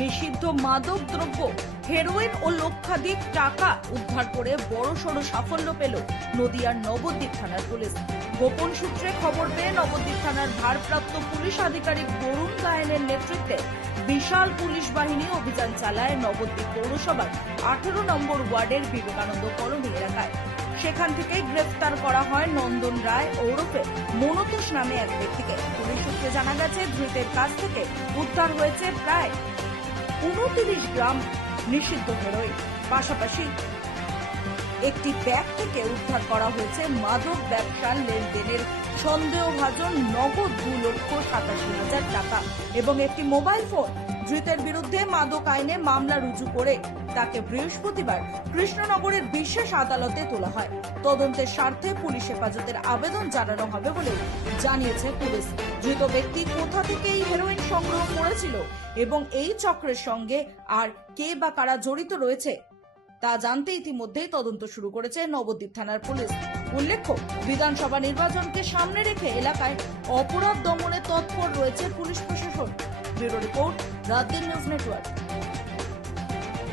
নিষিদ্ধ মাদক দ্রব্য হেরোইন ও লক্ষাধিক টাকা উদ্ধার করে বড়সড় সাফল্য পেল নদিয়ার নবদ্বীপ থানার পুলিশ। গোপন সূত্রে খবর পেয়ে নবদ্বীপ থানার ভারপ্রাপ্ত পুলিশ আধিকারিক বরুণ গায়েনের নেতৃত্বে বিশাল পুলিশ বাহিনী অভিযান চালায় নবদ্বীপ পৌরসভার 18 নম্বর ওয়ার্ডের বিবেকানন্দ কলোনি এলাকায়। সেখান থেকে গ্রেফতার করা হয় নন্দন রায় ওরফে মনতোষ নামে এক ব্যক্তিকে। পুলিশ সূত্রে জানা গেছে, ধৃতের কাছ থেকে উদ্ধার হয়েছে প্রায় 29 গ্রাম নিষিদ্ধ হেরোইন। পাশাপাশি একটি ব্যাগ থেকে উদ্ধার করা হয়েছে মাদক ব্যবসার লেনদেনের সন্দেহভাজন নগদ 2,87,000 টাকা এবং একটি মোবাইল ফোন। ধৃতের বিরুদ্ধে মাদক আইনে মামলা রুজু করে তাকে বৃহস্পতিবার কৃষ্ণনগরের বিশেষ আদালতে তোলা হয়। তদন্তের স্বার্থে পুলিশ হেফাজতের আবেদন জানানো হবে বলে জানিয়েছে পুলিশ। ধৃত ব্যক্তি কোথা থেকে এই হেরোইন সংগ্রহ করেছিল এবং এই চক্রের সঙ্গে আর কে বা কারা জড়িত রয়েছে তা জানতে ইতিমধ্যেই তদন্ত শুরু করেছে নবদ্বীপ থানার পুলিশ। উল্লেখ্য, বিধানসভা নির্বাচনকে সামনে রেখে এলাকায় অপরাধ দমনে তৎপর রয়েছে পুলিশ প্রশাসন। ব্যুরো রিপোর্ট, রাত দিন নিউজ নেটওয়ার্ক।